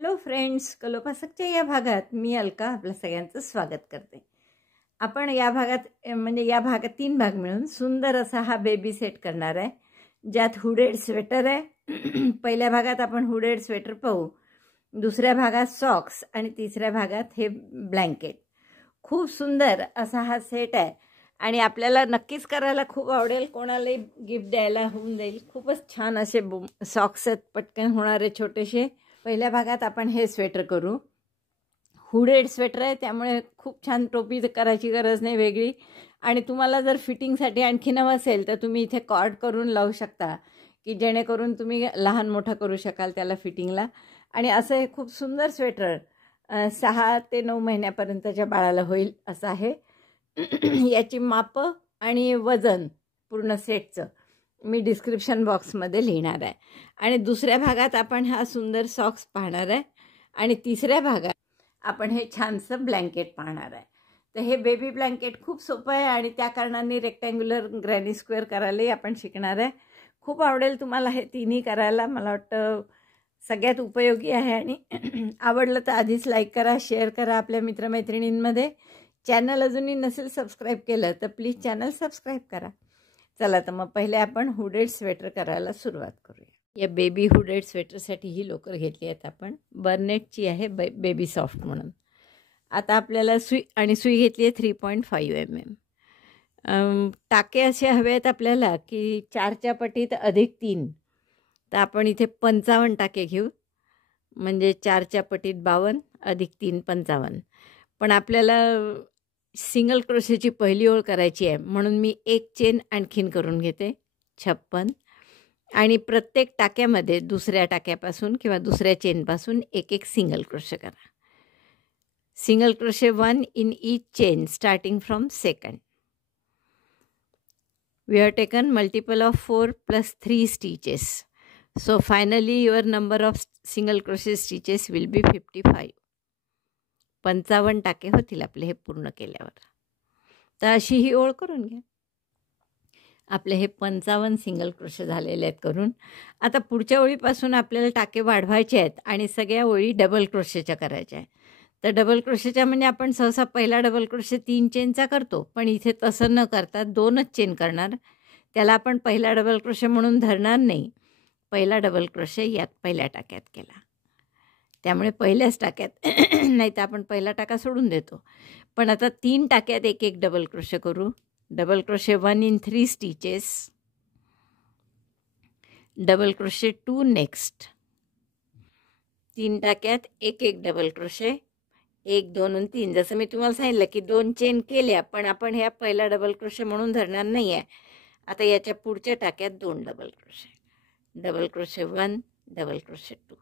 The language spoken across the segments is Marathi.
हॅलो फ्रेंड्स, कलोपासकच्या या भागात मी अलका आपल्या सगळ्यांचं स्वागत करते. आपण या भागात म्हणजे या भागात 3 भाग मिळून सुंदर असा हा बेबी सेट करणार आहे, ज्यात हुडेड स्वेटर आहे. पहिल्या भागात आपण हुडेड स्वेटर पाहू, दुसऱ्या भागात सॉक्स आणि तिसऱ्या भागात हे ब्लँकेट. खूप सुंदर असा हा सेट आहे आणि आपल्याला नक्कीच करायला खूप आवडेल. कोणालाही गिफ्ट द्यायला होऊन जाईल. खूपच छान असे सॉक्स आहेत, पटकन होणारे छोटेसे. पहिल्या भागात आपण हे स्वेटर करू. हुडेड स्वेटर आहे, त्यामुळे खूप छान टोपी करायची गरज नाही वेगळी. आणि तुम्हाला जर फिटिंगसाठी आणखी हवं असेल तर तुम्ही इथे कॉर्ड करून लावू शकता, की जेणेकरून तुम्ही लहान मोठं करू शकाल त्याला फिटिंगला. आणि असं हे खूप सुंदर स्वेटर 6 ते 9 महिन्यापर्यंतच्या बाळाला होईल असं आहे. याची मापं आणि वजन पूर्ण सेटचं मी डिस्क्रिप्शन बॉक्समध्ये लिहिणार आहे. आणि दुसऱ्या भागात आपण हा सुंदर सॉक्स पाहणार आहे आणि तिसऱ्या भागात आपण हे छानसं ब्लँकेट पाहणार आहे. तर हे बेबी ब्लँकेट खूप सोपं आहे आणि त्या कारणाने रेक्टँग्युलर, ग्रॅनी स्क्वेअर करायलाही आपण शिकणार आहे. खूप आवडेल तुम्हाला हे तिन्ही करायला. मला वाटतं सगळ्यात उपयोगी आहे आणि आवडलं तर आधीच लाईक करा, शेअर करा आपल्या मित्रमैत्रिणींमध्ये. चॅनल अजूनही नसेल सबस्क्राईब केलं तर प्लीज चॅनल सबस्क्राईब करा. चला तर मग पहिले आपण हुडेड स्वेटर करायला सुरुवात करूया. या बेबी हुडेड स्वेटरसाठी ही लोकर घेतली आहेत आपण. बर्नेटची आहे, बेबी सॉफ्ट म्हणून. आता आपल्याला सुई घेतली आहे 3.5 mm. टाके असे हवे आहेत आपल्याला की 4च्या पटीत अधिक 3. तर आपण इथे 55 टाके घेऊ, म्हणजे 4च्या पटीत 52 अधिक 3 55. पण आपल्याला सिंगल क्रोशेची पहिली ओळ करायची आहे, म्हणून मी एक चेन आणखीन करून घेते 56. आणि प्रत्येक टाक्यामध्ये दुसऱ्या टाक्यापासून किंवा दुसऱ्या चेनपासून एक सिंगल क्रोशे करा. Single crochet 1 in each chain starting from second. We have taken multiple of 4 plus 3 stitches. So finally your number of single crochet stitches will be 55. 55 टाके होतील आपले हे पूर्ण केल्यावर. तर अशी ही ओळ करून घ्या. आपले हे 55 सिंगल क्रोशे झालेले आहेत करून. आता पुढच्या ओळीपासून आपल्याला टाके वाढवायचे आहेत आणि सगळ्या ओळी डबल क्रोशेच्या करायच्या आहेत. तर डबल क्रोशेच्या म्हणजे आपण सहसा पहिला डबल क्रोशे 3 चेनचा करतो, पण इथे तसं न करता 2च चेन करणार. त्याला आपण पहिला डबल क्रोशे म्हणून धरणार नाही. पहिला डबल क्रोशे यात पहिल्या टाक्यात केला, त्यामुळे पहिल्याच टाक्यात नाही तर आपण पहिला टाका सोडून देतो. पण आता 3 टाक्यात एक डबल क्रोशे करू. Double crochet 1 in 3 stitches. Double crochet 2 next. 3 टाक्यात एक डबल क्रोशे, 1 2 आणि 3. जसं मी तुम्हाला सांगितलं की 2 चेन केल्या, पण आपण ह्या पहिला डबल क्रोशे म्हणून धरणार नाही आहे. आता याच्या पुढच्या टाक्यात 2 double crochet. Double crochet 1, double crochet 2.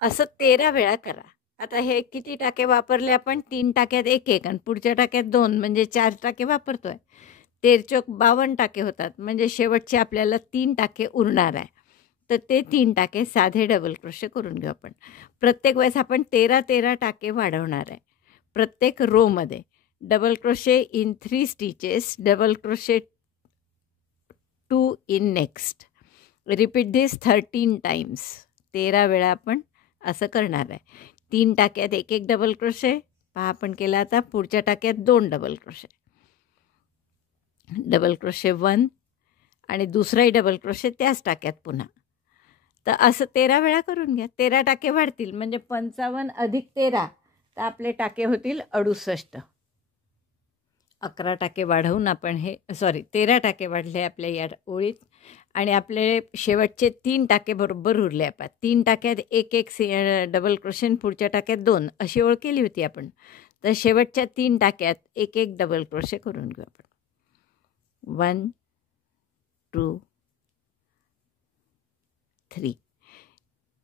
असं 13 वेळा करा. आता हे किती टाके वापरले आपण? 3 टाक्यात एक आणि पुढच्या टाक्यात 2, म्हणजे 4 टाके वापरतोय. 13 52 टाके होतात, म्हणजे शेवटचे आपल्याला 3 टाके उरणार आहे. तर ते 3 टाके साधे डबल क्रोशे करून घेऊ आपण. प्रत्येक वेळेस आपण 13 टाके वाढवणार आहे. प्रत्येक रोमध्ये double crochet in 3 stitches, double crochet 2 in next. Repeat this 13 times. 13 वेळा आपण असं करणार आहे. 3 टाक्यात एक डबल क्रोशे पहा आपण केला. आता पुढच्या टाक्यात 2 डबल क्रोशे, डबल क्रोशे 1 आणि दुसराही डबल क्रोशे त्याच टाक्यात पुन्हा. तर असं 13 वेळा करून घ्या. 13 टाके वाढतील, म्हणजे 55 अधिक 13 तर आपले टाके होतील 68. 11 टाके वाढवून आपण 13 टाके वाढले आपल्या या ओळीत. आणि आपले शेवटचे 3 टाके बरोबर उरले. आपण 3 टाक्यात एक डबल क्रोशे, पुढच्या टाक्यात 2 अशी ओळ केली होती आपण. तर शेवटच्या 3 टाक्यात एक डबल क्रोशे करून घेऊ आपण. 1 2 3.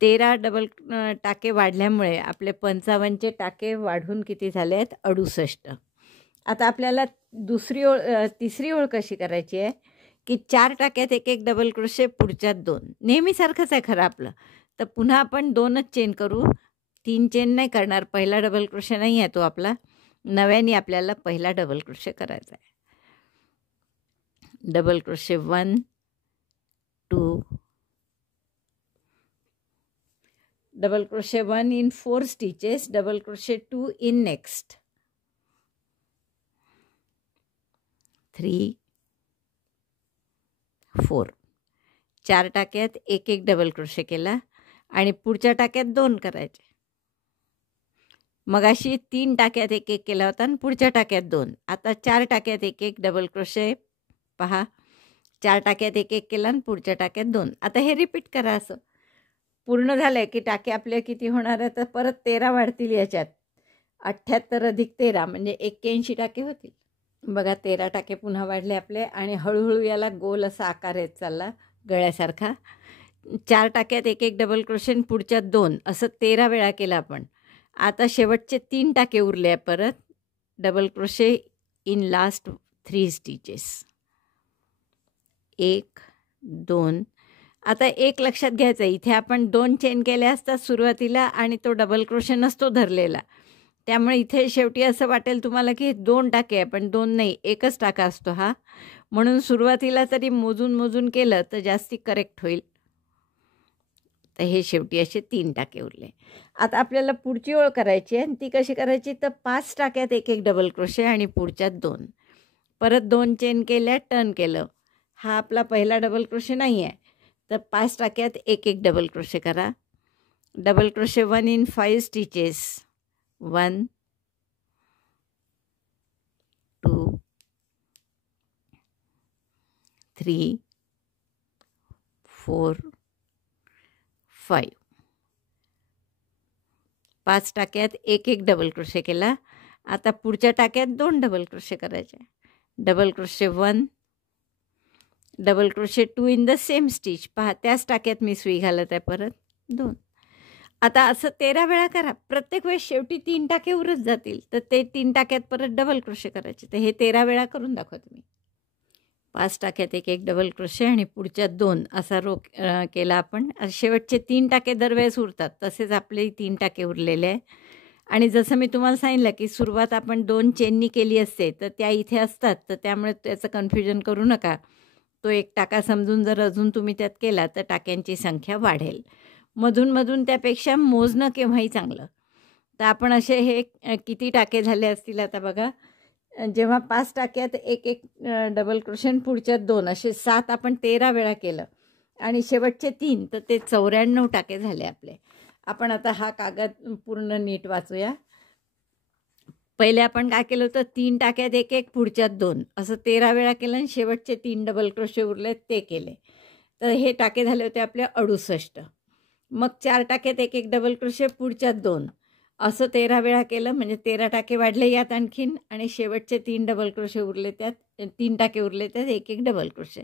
13 डबल टाके वाढल्यामुळे आपले 55चे टाके वाढून किती झाले आहेत? 68. आता आपल्याला तिसरी ओळ कशी करायची आहे की 4 टाक्यात एक डबल क्रोशे, पुढच्यात 2. नेहमीसारखंच आहे खरं आपलं. तर पुन्हा आपण 2च चेन करू. 3 चेन नाही करणार. पहिला डबल क्रोशे नाही आहे तो आपला. नव्याने आपल्याला पहिला डबल क्रोशे करायचा आहे. Double crochet 1 2 double crochet 1 in 4 stitches, double crochet 2 in next 3 4 4 टाक्यात एक एक डबल क्रोशे केला आणि पुढच्या टाक्यात 2 करायचे. मगाशी 3 टाक्यात एक एक केला होता आणि पुढच्या टाक्यात 2. आता 4 टाक्यात एक एक डबल क्रोशे पहा. 4 टाक्यात एक एक केला आणि पुढच्या टाक्यात 2. आता हे रिपीट करा. असं पूर्ण झालं आहे की टाके आपले किती होणार आहे, तर परत 13 वाढतील याच्यात. 78 अधिक 13 म्हणजे 81 टाके होतील. बघा 13 टाके पुन्हा वाढले आपले आणि हळूहळू याला गोल असा आकार येत चालला गळ्यासारखा. 4 टाक्यात एक एक डबल क्रोशे आणि पुढच्या 2 असं 13 वेळा केलं आपण. आता शेवटचे 3 टाके उरले आहे. परत double crochet in last 3 stitches 1 2. आता एक लक्षात घ्यायचं, इथे आपण 2 चेन केल्या असतात सुरुवातीला आणि तो डबल क्रोशे नसतो धरलेला. त्यामुळे इथे शेवटी असं वाटेल तुम्हाला की 2 टाके आहे, पण 2 नाही, एकच टाका असतो हा. म्हणून सुरुवातीला तरी मोजून मोजून केलं तर जास्ती करेक्ट होईल. तर हे शेवटी असे 3 टाके उरले. आता आपल्याला पुढची ओळ करायची आहे आणि ती कशी करायची, तर 5 टाक्यात एक एक डबल क्रोशे आणि पुढच्यात 2. परत 2 चेन केल्या, टर्न केलं. हा आपला पहिला डबल क्रोशे नाही आहे, तर 5 टाक्यात एक एक डबल क्रोशे करा. Double crochet 1 in 5 stitches 1 2 3 4 5. 5 टाक्यात एक एक डबल क्रोशे केला. आता पुढच्या टाक्यात 2 डबल क्रोशे करायचे. Double crochet 1 double crochet 2 in the same stitch. पहा त्याच टाक्यात मी सुई घालत आहे परत 2. आता असं 13 वेळा करा. प्रत्येक वेळेस शेवटी 3 टाके उरत जातील, तर ते 3 टाक्यात परत डबल क्रोशे करायचे. तर हे 13 वेळा करून दाखवा तुम्ही. 5 टाक्यात एक एक डबल क्रोशे आणि पुढच्या 2 असा रो केला आपण. शेवटचे 3 टाके दरवेळेस उरतात, तसेच आपले 3 टाके उरलेले आहे. आणि जसं मी तुम्हाला सांगितलं की सुरुवात आपण 2 चेननी केली असते, तर त्या इथे असतात, तर त्यामुळे त्याचं कन्फ्युजन करू नका. तो एक टाका समजून जर अजून तुम्ही त्यात केला तर टाक्यांची संख्या वाढेल. मधून त्यापेक्षा मोजणं केव्हाही चांगलं. तर आपण असे हे किती टाके झाले असतील आता बघा. जेव्हा 5 टाक्यात एक एक डबल क्रोशे पुढच्यात 2 असे 7 आपण 13 वेळा केलं आणि शेवटचे 3, तर ते 94 टाके झाले आपले. आपण आता हा कागद पूर्ण नीट वाचूया. पहिले आपण काय केलं होतं, 3 टाक्यात एक एक पुढच्यात 2 असं 13 वेळा केलं आणि शेवटचे 3 डबल क्रोशे उरले ते केले. तर हे टाके झाले होते आपले 68. मग 4 टाक्यात एक एक डबल क्रोशे पुढच्यात 2 असं 13 वेळा केलं, म्हणजे 13 टाके वाढले यात आणखीन. आणि शेवटचे 3 डबल क्रोशे उरले, त्यात 3 टाके उरले त्यात एक एक डबल क्रोशे.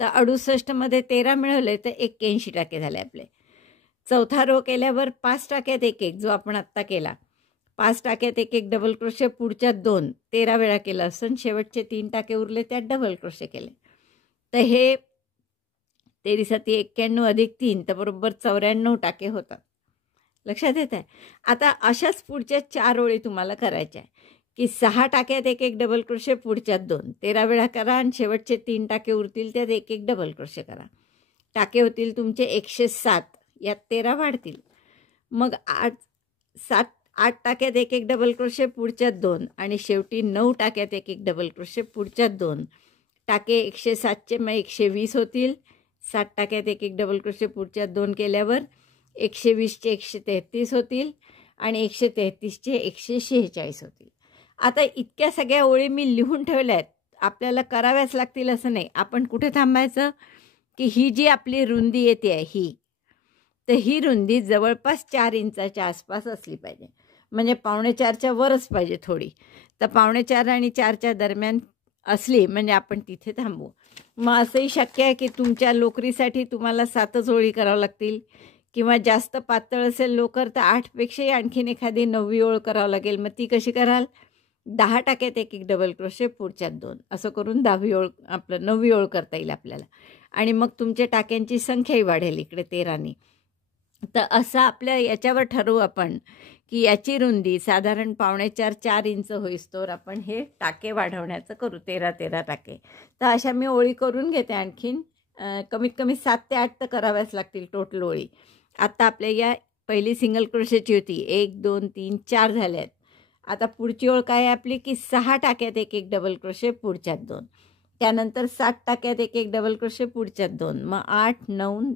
तर 68मध्ये 13 मिळवले तर 81 टाके झाले आपले. चौथा रो केल्यावर 5 टाक्यात एक एक जो आपण आत्ता केला, 5 टाक्यात एक एक डबल क्रोशे पुढच्यात 2 13 वेळा केलं असं. शेवटचे 3 टाके उरले त्यात डबल क्रोशे केले. तर हे 13 91 अधिक 3 तर बरोबर 94 टाके होतात. लक्षात येत आहे. आता अशाच पुढच्या 4 ओळी तुम्हाला करायच्या आहे की 6 टाक्यात एक एक डबल क्रोशे पुढच्यात 2 13 वेळा करा आणि शेवटचे 3 टाके उरतील त्यात एक एक डबल क्रोशे करा. टाके होतील तुमचे 107. यात 13 वाढतील. मग 8 टाक्यात एक एक डबल क्रोशे पुढच्यात 2 आणि शेवटी 9 टाक्यात एक एक डबल क्रोशे पुढच्यात 2. टाके 107चे मग 120 होतील. 7 टाक्यात एक एक डबल क्रोशे पुढच्यात 2 केल्यावर 120चे 133 होतील आणि 133चे 146 होतील. आता इतक्या सगळ्या ओळी मी लिहून ठेवल्या आहेत, आपल्याला कराव्याच लागतील असं नाही. आपण कुठे थांबायचं की ही जी आपली रुंदी येते आहे ही, तर ही रुंदी जवळपास 4 इंचाच्या आसपास असली पाहिजे. म्हणजे 3.25च्या वरच पाहिजे थोडी. तर 3.25 आणि 4च्या दरम्यान असली म्हणजे आपण तिथे थांबू. मग असंही शक्य आहे की तुमच्या लोकरीसाठी तुम्हाला 7च ओळी करावं लागतील, किंवा जास्त पातळ असेल लोकर तर 8पेक्षाही आणखीन एखादी 9वी ओळ करावं लागेल. मग ती कशी कराल, 10 टाक्यात एक एक डबल क्रोशे पुढच्यात 2 असं करून 10वी ओळ आपलं 9वी ओळ करता येईल आपल्याला. आणि मग तुमच्या टाक्यांची संख्याही वाढेल इकडे 13नी. तर असं आपल्या याच्यावर ठरवू आपण की याची रुंदी साधारण 3.25-4 इंच होईस्तोवर आपण हे टाके वाढवण्याचं करू, 13 टाके. तर अशा मी ओळी करून घेते आणखीन. कमीत कमी 7 ते 8 तर कराव्याच लागतील टोटल ओळी. आता आपल्या या पहिली सिंगल क्रोशेची होती, 1 2 3 4 झाले आहेत. आता पुढची ओळ काय आहे आपली की 6 टाक्यात एक एक डबल क्रोशे, पुढच्यात 2. त्यानंतर 7 टाक्यात एक एक डबल क्रोशे, पुढच्यात 2. मग 8 9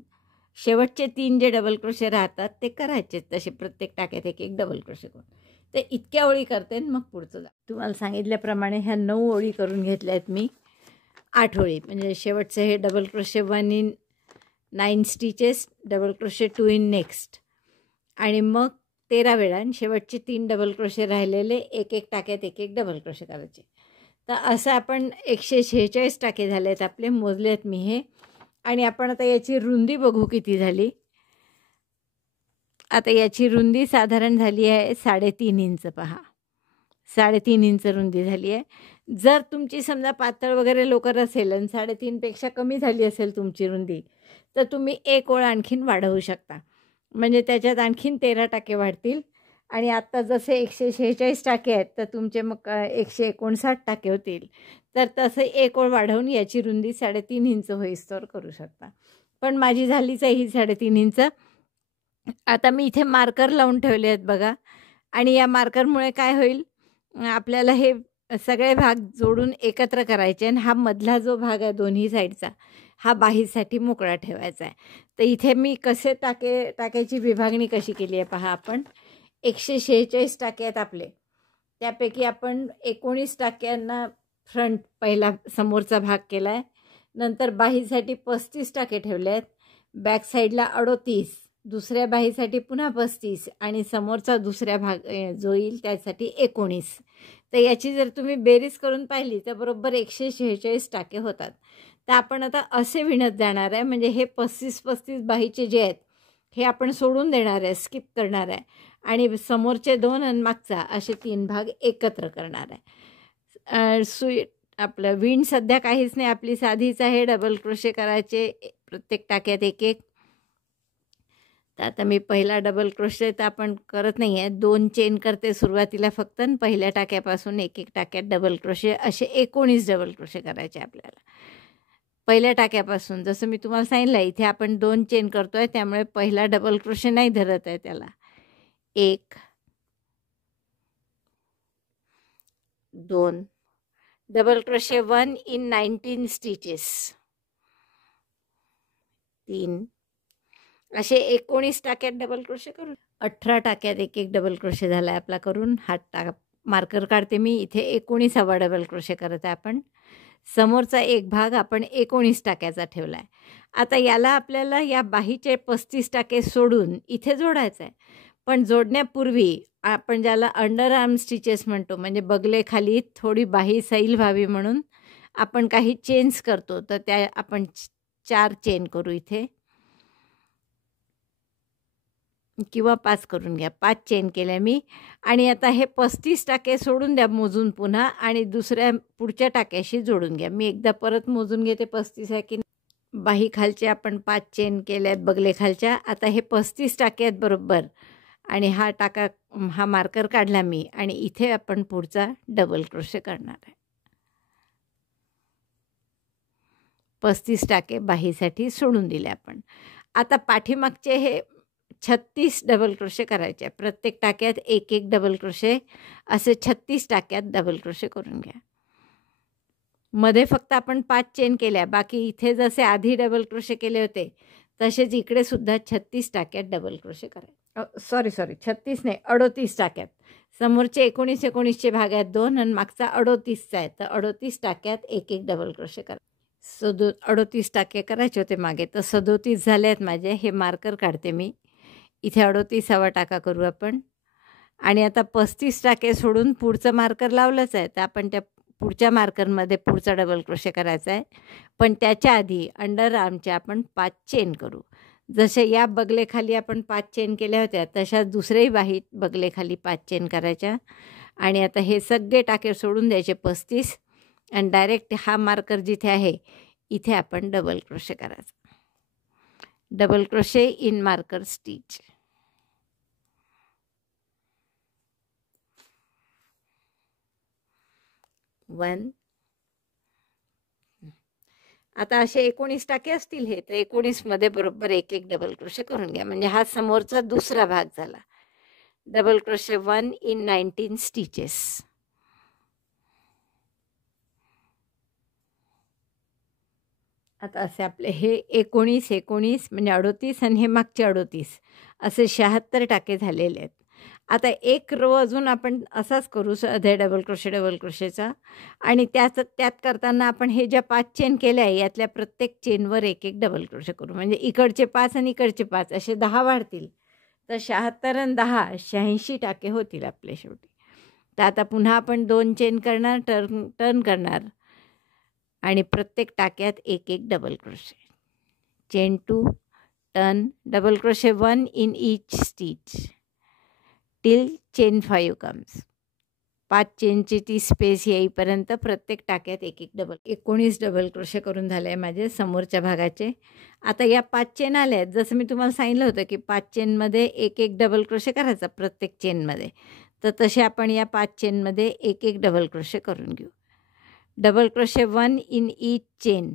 शेवटचे 3 जे डबल क्रोशे राहतात ते करायचे तसे प्रत्येक टाक्यात एक एक डबल क्रोशे करून. ते इतक्या ओळी करते मग पुढचं तुम्हाला सांगितल्याप्रमाणे ह्या 9 ओळी करून घेतल्या आहेत मी. 8 ओळी म्हणजे शेवटचे हे double crochet 1 in 9 stitches, double crochet 2 in next, आणि मग 13 वेळा आणि शेवटचे 3 डबल क्रोशे राहिलेले एक एक टाक्यात एक एक डबल क्रोशे करायचे. तर असं आपण 146 टाके झाले आहेत आपले, मोजले आहेत मी हे. आणि आपण आता याची रुंदी बघू किती झाली. आता याची रुंदी साधारण झाली आहे 3.5 इंच. पहा, 3.5 इंच रुंदी झाली आहे. जर तुमची समजा पातळ वगैरे लोकर असेल आणि 3.5पेक्षा कमी झाली असेल तुमची रुंदी, तर तुम्ही एक ओळ आणखीन वाढवू शकता. म्हणजे त्याच्यात आणखीन 13 टाके वाढतील. आणि आत्ता जसे 146 टाके आहेत तर तुमचे मग 159 टाके होतील. तर तसं एक ओळ वाढवून याची रुंदी 3.5 इंच होईस्तोवर करू शकता. पण माझी झालीच आहे ही 3.5 इंच. आता मी इथे मार्कर लावून ठेवले आहेत बघा. आणि या मार्करमुळे काय होईल, आपल्याला हे सगळे भाग जोडून एकत्र करायचे आणि हा मधला जो भाग आहे दोन्ही साईडचा, हा बाहीसाठी मोकळा ठेवायचा आहे. तर इथे मी कसे टाक्याची विभागणी कशी केली आहे पहा. आपण 146 टाके आहेत आपले, त्यापैकी आपण 19 टाक्यांना फ्रंट पहिला समोरचा भाग केला आहे. नंतर बाहीसाठी 35 टाके ठेवले आहेत, बॅक साईडला 38, दुसऱ्या बाहीसाठी पुन्हा 35 आणि समोरचा दुसऱ्या भाग जो येईल त्यासाठी 19. तर याची जर तुम्ही बेरीज करून पाहिली तर बरोबर 146 टाके होतात. तर आपण आता असे विणत जाणार आहे. म्हणजे हे 35 बाहीचे जे आहेत हे आपण सोडून देणार आहे, स्किप करणार आहे. आणि समोरचे 2 आणि मागचा असे 3 भाग एकत्र करणार आहे. सुई आपलं विण सध्या काहीच नाही, आपली साधीच आहे. डबल क्रोशे करायचे प्रत्येक टाक्यात एक एक. तर आता मी पहिला डबल क्रोशे तर आपण करत नाही आहे, 2 चेन करते सुरुवातीला फक्त. आणि पहिल्या टाक्यापासून एक एक टाक्यात डबल क्रोशे, असे 19 डबल क्रोशे करायचे आपल्याला पहिल्या टाक्यापासून. जसं मी तुम्हाला सांगितलं इथे आपण 2 चेन करतो आहे, त्यामुळे पहिला डबल क्रोशे नाही धरत आहे त्याला. 1 2 डबल क्रोशे 1 इन 19 स्टिचेस, 3, असे 19 टाक्यात डबल क्रोशे करून 18 टाक्यात एक एक डबल क्रोशे झाला आहे आपला करून. हा मार्कर काढते मी. इथे 19वा डबल क्रोशे करत आहे आपण. समोरचा एक भाग आपण 19 टाक्याचा ठेवला आहे. आता याला आपल्याला या बाहीचे 35 टाके सोडून इथे जोडायचं आहे. पण जोडण्यापूर्वी आपण ज्याला अंडर आर्म स्टिचेस म्हणतो, म्हणजे बगले खाली थोडी बाही सैल व्हावी म्हणून आपण काही चेन्स करतो. तर त्या आपण 4 चेन करू इथे, किंवा 5 करून घ्या. 5 चेन केल्या मी. आणि आता हे 35 टाके सोडून द्या मोजून पुन्हा, आणि दुसऱ्या पुढच्या टाक्याशी जोडून घ्या. मी एकदा परत मोजून घेते 35 आहे की बाही खालचे आपण 5 चेन केल्या आहेत बगले खालच्या. आता हे 35 टाके आहेत बरोबर. आणि हा मार्कर काढला मी, आणि इथे आपण पुढचा डबल क्रोशे करणार आहे. 35 टाके बाहीसाठी सोडून दिले आपण. आता पाठीमागचे हे 36 डबल क्रोशे करायचे. प्रत्येक टाक्यात एक एक डबल क्रोशे, असे 36 टाक्यात डबल क्रोशे करून घ्या. मध्ये फक्त आपण 5 चेन केल्या, बाकी इथे जसे आधी डबल क्रोशे केले होते तसेच इकडे सुद्धा 36 टाक्यात डबल क्रोशे करायचे. सॉरी 36 नाही, 38 टाक्यात. समोरचे 19चे भाग आहेत 2 आणि मागचा 38चा आहे. तर 38 टाक्यात एक एक डबल क्रोशे करा. 38 टाके करायचे होते मागे, तर 37 झाले आहेत माझे. हे मार्कर काढते मी. इथे 38वा टाका करू आपण. आणि आता 35 टाके सोडून पुढचं मार्कर लावलंच आहे, तर आपण त्या पुढच्या मार्करमध्ये पुढचा डबल क्रोशे करायचा आहे. पण त्याच्या आधी अंडर आर्मच्या आपण 5 चेन करू. जसे या बगलेखाली आपण 5 चेन केल्या होत्या, तशाच दुसऱ्याही बाहीत बगलेखाली 5 चेन करायच्या. आणि आता हे सगळे टाके सोडून द्यायचे 35, आणि डायरेक्ट हा मार्कर जिथे आहे इथे आपण डबल क्रोशे करायचा. Double crochet in marker stitch. 1, आता असे 19 टाके असतील हे, तर 19 मध्ये बरोबर एक एक डबल क्रोशे करून घ्या. म्हणजे हा समोरचा दुसरा भाग झाला. Double crochet 1 in 19 stitches. आता असे आपले हे 19 म्हणजे 38 आणि हे मागचे 38 असे 76 टाके झालेले आहेत. आता एक रो अजून आपण असाच करू साधे डबल क्रोशेचा आणि त्यात करताना आपण हे ज्या 5 चेन केल्या आहे यातल्या प्रत्येक चेनवर एक एक डबल क्रोशे करू. म्हणजे इकडचे 5 आणि इकडचे 5 असे 10 वाढतील. तर 76 आणि 10 86 टाके होतील आपले शेवटी. तर आता पुन्हा आपण 2 चेन करणार, टर्न करणार आणि प्रत्येक टाक्यात एक एक double crochet. Chain 2, turn, double crochet 1 in each stitch till chain 5 comes. 5 चेनची ती स्पेस येईपर्यंत प्रत्येक टाक्यात एक एक 19 डबल क्रोशे करून झाले आहे माझे समोरच्या भागाचे. आता या 5 चेन आल्या आहेत. जसं मी तुम्हाला सांगितलं होतं की 5 चेनमध्ये एक एक डबल क्रोशे करायचा प्रत्येक चेनमध्ये. तर तसे आपण या 5 चेनमध्ये एक एक डबल क्रोशे करून घेऊ. Double crochet 1 in each chain.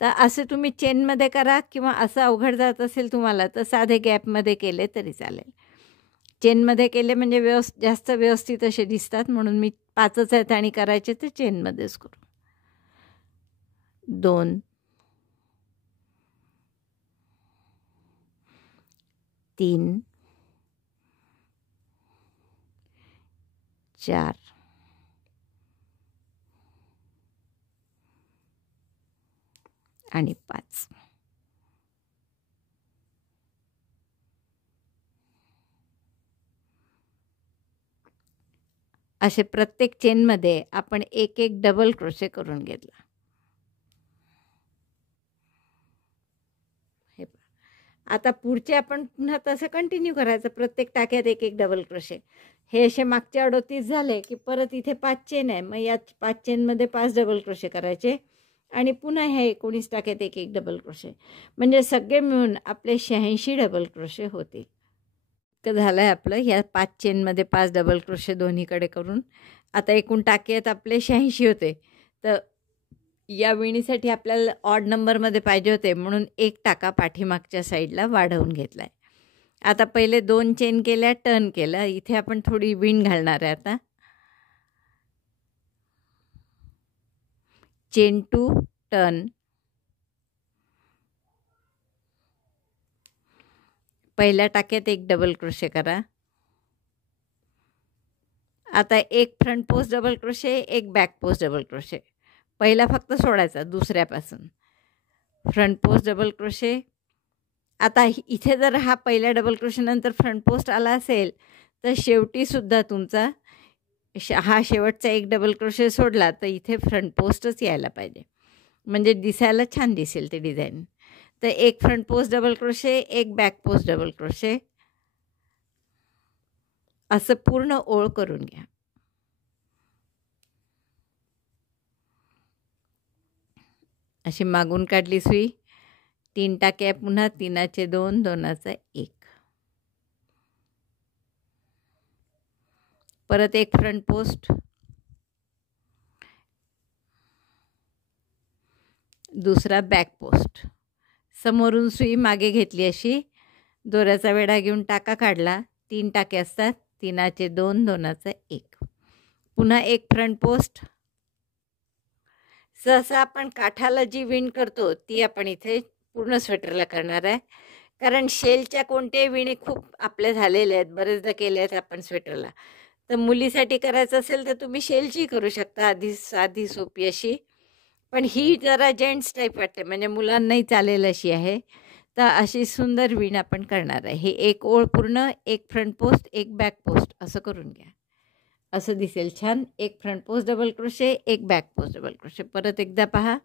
तर असे तुम्ही चेनमध्ये करा किंवा असं अवघड जात असेल तुम्हाला तर साधे गॅपमध्ये केले तरी चालेल. चेनमध्ये केले म्हणजे जास्त व्यवस्थित असे दिसतात, म्हणून मी 5च आहेत आणि करायचे तर चेनमध्येच करू. 2, 3, 4, आणि 5. असे प्रत्येक चेनमध्ये आपण एक एक डबल क्रोशे करून घेतला. हे आता पुढचे आपण पुन्हा तसं कंटिन्यू करायचं. प्रत्येक टाक्यात एक एक डबल क्रोशे. हे असे मागचे 38 झाले की परत इथे 5 चेन आहे. मग या 5 चेनमध्ये 5 डबल क्रोशे करायचे आणि पुन्हा ह्या 19 टाक्यात एक एक डबल क्रोशे. म्हणजे सगळे मिळून आपले 86 डबल क्रोशे होतील. तर झालं आहे आपलं ह्या 5 चेनमध्ये 5 डबल क्रोशे दोन्हीकडे करून. आता एकूण टाके आहेत आपले 86 होते. तर या विणीसाठी आपल्याला ऑड नंबरमध्ये पाहिजे होते म्हणून एक टाका पाठीमागच्या साईडला वाढवून घेतला आहे. आता पहिले 2 चेन केल्या, टर्न केलं. इथे आपण थोडी विण घालणार आहे आता. चेन 2, टर्न, पहिल्या टाक्यात एक डबल क्रोशे करा. आता एक फ्रंट पोस्ट डबल क्रोशे, एक बॅक पोस्ट डबल क्रोशे. पहिला फक्त सोडायचा दुसऱ्यापासून. Front post double crochet. आता इथे जर हा पहिल्या डबल क्रोशेनंतर फ्रंट पोस्ट आला असेल तर शेवटीसुद्धा तुमचा हा शेवटचा एक डबल क्रोशे सोडला तर इथे फ्रंट पोस्टच यायला पाहिजे, म्हणजे दिसायला छान दिसेल ते डिझाईन. तर एक फ्रंट पोस्ट डबल क्रोशे, एक बॅक पोस्ट डबल क्रोशे, असं पूर्ण ओळ करून घ्या. अशी मागून काढली सुई. 3 टाक्या पुन्हा 3चे 2, 2चा 1. परत एक फ्रंट पोस्ट, दुसरा बॅक पोस्ट. समोरून सुई मागे घेतली अशी, दोऱ्याचा वेढा घेऊन टाका काढला. 3 टाके असतात, 3चे 2, 2चा 1. पुन्हा एक फ्रंट पोस्ट. सहसा आपण काठाला जी विण करतो ती आपण इथे पूर्ण स्वेटरला करणार आहे, कारण शेलच्या कोणत्याही विणी खूप आपल्या झालेल्या आहेत, बरेचदा केल्या आहेत आपण स्वेटरला. तर मुलीसाठी करायचं असेल तर तुम्ही शेलची करू शकता, आधी साधी सोपी अशी. पण ही जरा जेंट्स टाईप वाटते, म्हणजे मुलांनाही चालेल अशी आहे. तर अशी सुंदर विण आपण करणार आहे. ही एक ओळ पूर्ण, एक फ्रंट पोस्ट, एक बॅक पोस्ट असं करून घ्या. असं दिसेल छान. एक फ्रंट पोस्ट डबल क्रोशे, एक बॅक पोस्ट डबल क्रोशे. परत एकदा पहा.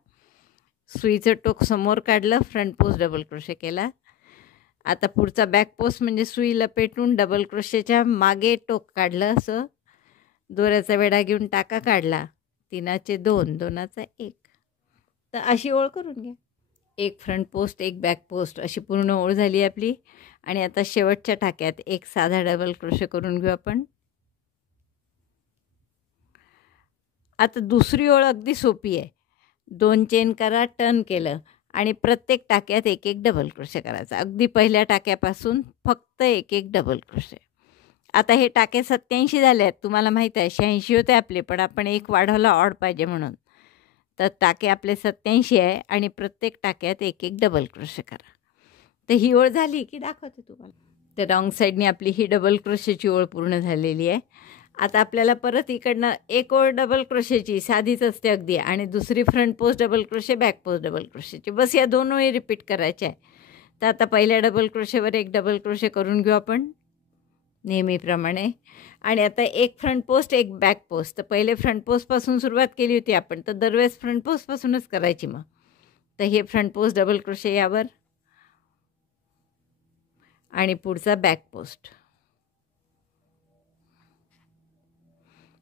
सुईचं टोक समोर काढलं, फ्रंट पोस्ट डबल क्रोशे केला. आता पुढचा बॅक पोस्ट म्हणजे सुई लपेटून डबल क्रोशेच्या मागे टोक काढलं, असं दोऱ्याचा वेढा घेऊन टाका काढला. 3चे 2, 2चा 1. तर अशी ओळ करून घ्या. एक फ्रंट पोस्ट, एक बॅक पोस्ट अशी पूर्ण ओळ झाली आपली. आणि आता शेवटच्या टाक्यात एक साधा डबल क्रोशे करून घेऊ आपण. आता दुसरी ओळ अगदी सोपी आहे. 2 चेन करा, टर्न केलं आणि प्रत्येक टाक्यात एक एक डबल क्रोशे करायचा. अगदी पहिल्या टाक्यापासून फक्त एक एक डबल क्रोशे. आता हे टाके 87 झाले आहेत. तुम्हाला माहीत आहे 86 होते आपले, पण आपण एक वाढवला ऑड पाहिजे म्हणून. तर टाके आपले 87 आहे आणि प्रत्येक टाक्यात एक एक डबल क्रोशे करा. तर ही ओळ झाली की दाखवते तुम्हाला. तर रॉंग साईडने आपली ही डबल क्रोशेची ओळ पूर्ण झालेली आहे. आता आपल्याला परत इकडनं एक ओळ डबल क्रोशेची साधीच असते अगदी आणि दुसरी front post double crochet, back post double क्रोशेची. बस या 2 ओळी रिपीट करायच्या आहे. तर आता पहिल्या डबल क्रोशेवर एक डबल क्रोशे करून घेऊ आपण नेहमीप्रमाणे. आणि आता एक फ्रंट पोस्ट एक बॅक पोस्ट. तर पहिले फ्रंट पोस्टपासून सुरुवात केली होती आपण, तर दरवेळेस फ्रंट पोस्टपासूनच करायची मग. तर हे फ्रंट पोस्ट डबल क्रोशे यावर आणि पुढचा बॅक पोस्ट.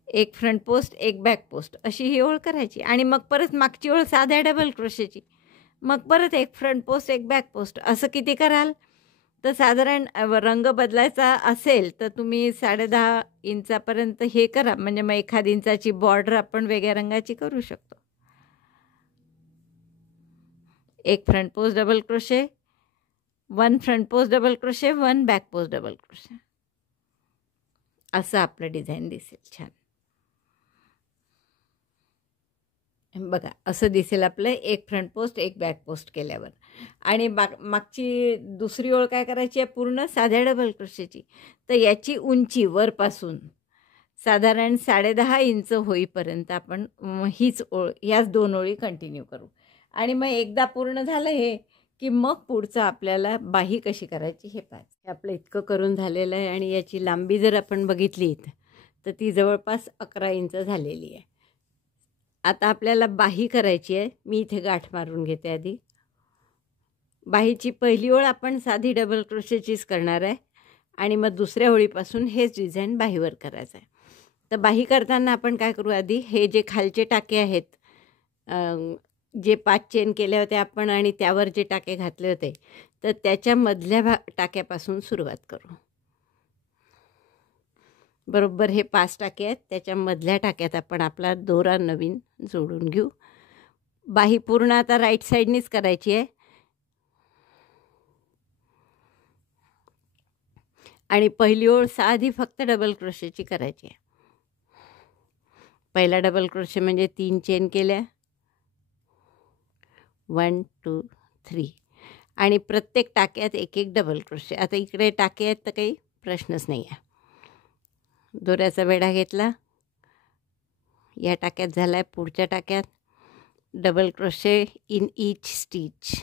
एक फ्रंट पोस्ट एक बॅक पोस्ट अशी ही ओळ करायची आणि मग परत मागची ओळ साध्या डबल क्रोशेची. मग परत एक फ्रंट पोस्ट एक बॅक पोस्ट. असं किती कराल? तर साधारण रंग बदलायचा असेल तर तुम्ही 10.5 इंचापर्यंत हे करा. म्हणजे मग 1 इंचाची बॉर्डर आपण वेगळ्या रंगाची करू शकतो. एक front post double crochet, 1 front post double crochet, 1 back post double crochet. असं आपलं डिझाईन दिसेल छान. बघा असं दिसेल आपलं एक फ्रंट पोस्ट एक बॅक पोस्ट केल्यावर. आणि मागची दुसरी ओळ काय करायची आहे? पूर्ण साध्या डबल क्रोशेची. तर याची उंची वरपासून साधारण 10.5 इंच होईपर्यंत आपण हीच ओळ, ह्याच 2 ओळी कंटिन्यू करू. आणि मग एकदा पूर्ण झालं हे की मग पुढचं आपल्याला बाही कशी करायची हे पाहायचं. हे आपलं इतकं करून झालेलं आहे आणि याची लांबी जर आपण बघितली तर ती जवळपास 11 इंच झालेली आहे. आता आपल्याला बाही करायची आहे. मी इथे गाठ मारून घेते आधी. बाहीची पहिली ओळ आपण साधी डबल क्रोशेचीच करणार आहे आणि मग दुसऱ्या ओळीपासून हेच डिझाईन बाहीवर करायचं आहे. तर बाही करताना आपण काय करू? आधी हे जे खालचे टाके आहेत, जे 5 चेन केल्या होत्या आपण आणि त्यावर जे टाके घातले होते, तर त्याच्या मधल्या टाक्यापासून सुरुवात करू. बरोबर हे 5 टाके आहेत, त्याच्या मधल्या टाक्यात आपण आपला दोरा नवीन जोडून घेऊ. बाही पूर्ण आता राईट साईडनीच करायची आहे आणि पहिली ओळ साधी फक्त डबल क्रोशेची करायची आहे. पहिला डबल क्रोशे म्हणजे 3 चेन केल्या, 1 2 3 आणि प्रत्येक टाक्यात एक एक डबल क्रोशे. आता इकडे टाके आहेत तर काही प्रश्नच नाही आहे. दोऱ्याचा वेढा घेतला, या टाक्यात झाला आहे, पुढच्या टाक्यात double crochet in each stitch.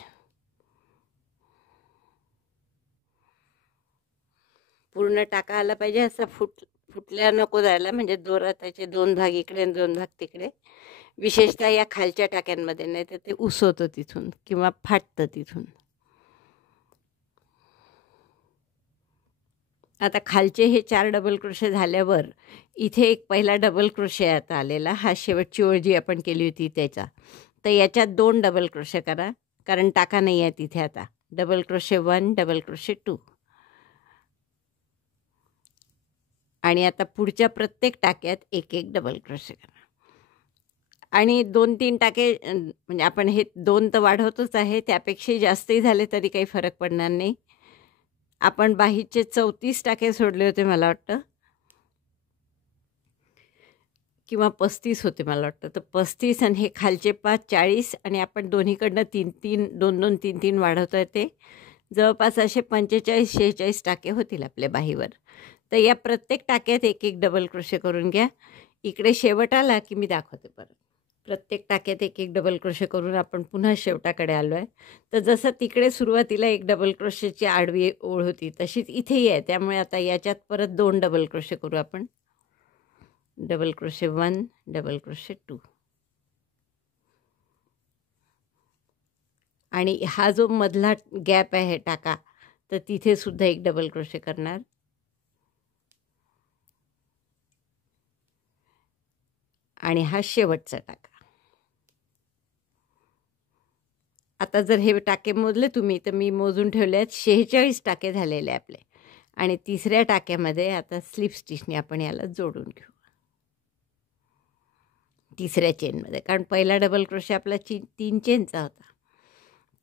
पूर्ण टाका आला पाहिजे, असं फुटल्या नको जायला. म्हणजे दोरा त्याचे 2 भाग इकडे आणि 2 भाग तिकडे. विशेषतः या खालच्या टाक्यांमध्ये, नाही तर ते उसवतं तिथून किंवा फाटतं तिथून. आता खालचे हे 4 डबल क्रोशे झाल्यावर इथे एक पहिला डबल क्रोशे आता आलेला, हा शेवटची ओळ जी आपण केली होती त्याचा. तर याच्यात 2 डबल क्रोशे करा, कारण टाका नाही आहे तिथे. आता डबल क्रोशे 1 डबल क्रोशे 2 आणि आता पुढच्या प्रत्येक टाक्यात एक एक डबल क्रोशे करा. आणि 2-3 टाके, म्हणजे आपण हे 2 तर वाढवतोच आहे, त्यापेक्षाही जास्तही झाले तरी काही फरक पडणार नाही. आपण बाहीचे 34 टाके सोडले होते मला वाटतं, किंवा 35 होते मला वाटतं. तर 35 आणि हे खालचे 5 40 आणि आपण दोन्हीकडनं 3-3 2-2 3-3 वाढवतोय. ते जवळपास असे 45-46 टाके होतील आपल्या बाहीवर. तर या प्रत्येक टाक्यात एक एक डबल क्रोशे करून घ्या. इकडे शेवट आला की मी दाखवते परत. प्रत्येक टाक्यात एक एक डबल क्रोशे करून आपण पुन्हा शेवटाकडे आलो आहे. तर जसं तिकडे सुरुवातीला एक डबल क्रोशेची आडवी ओळ होती तशीच इथेही आहे. त्यामुळे आता याच्यात परत 2 डबल क्रोशे करू आपण. डबल क्रोशे 1 डबल क्रोशे 2 आणि हा जो मधला गॅप आहे टाका, तर तिथे सुद्धा एक डबल क्रोशे करणार. आणि हा शेवटचा टाका. आता जर हे टाके मोजले तुम्ही, तर मी मोजून ठेवले आहेत, 46 टाके झालेले आपले. आणि तिसऱ्या टाक्यामध्ये आता स्लिप स्टिचने आपण याला जोडून घेऊ. तिसऱ्या चेनमध्ये, कारण पहिला डबल क्रोशे आपला 3 चेनचा होता.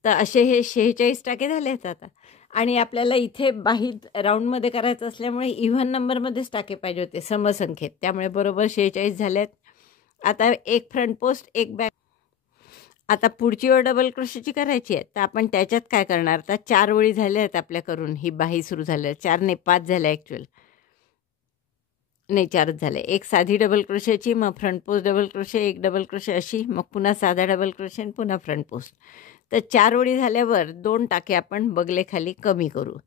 तर असे हे 46 टाके झाले आहेत आता. आणि आपल्याला इथे बाहीत राऊंडमध्ये करायचं असल्यामुळे इव्हन नंबरमध्येच टाके पाहिजे होते, समसंख्येत. त्यामुळे बरोबर 46 झाले आहेत. आता एक फ्रंट पोस्ट, एक बॅक. आता पुढची ओळ डबल क्रोशेची करायची आहे. तर आपण त्याच्यात काय करणार, आता 4 ओळी झाल्या आहेत आपल्या करून. ही बाही सुरू झाल्या 4 नाही 5 झाल्या ॲक्च्युअल, नाही 4च झाले. एक साधी डबल क्रोशेची, मग फ्रंट पोस्ट डबल क्रोशे, एक डबल क्रोशे अशी, मग पुन्हा साधा डबल क्रोशे आणि पुन्हा फ्रंट पोस्ट. तर 4 ओळी झाल्यावर 2 टाके आपण बगलेखाली कमी करू.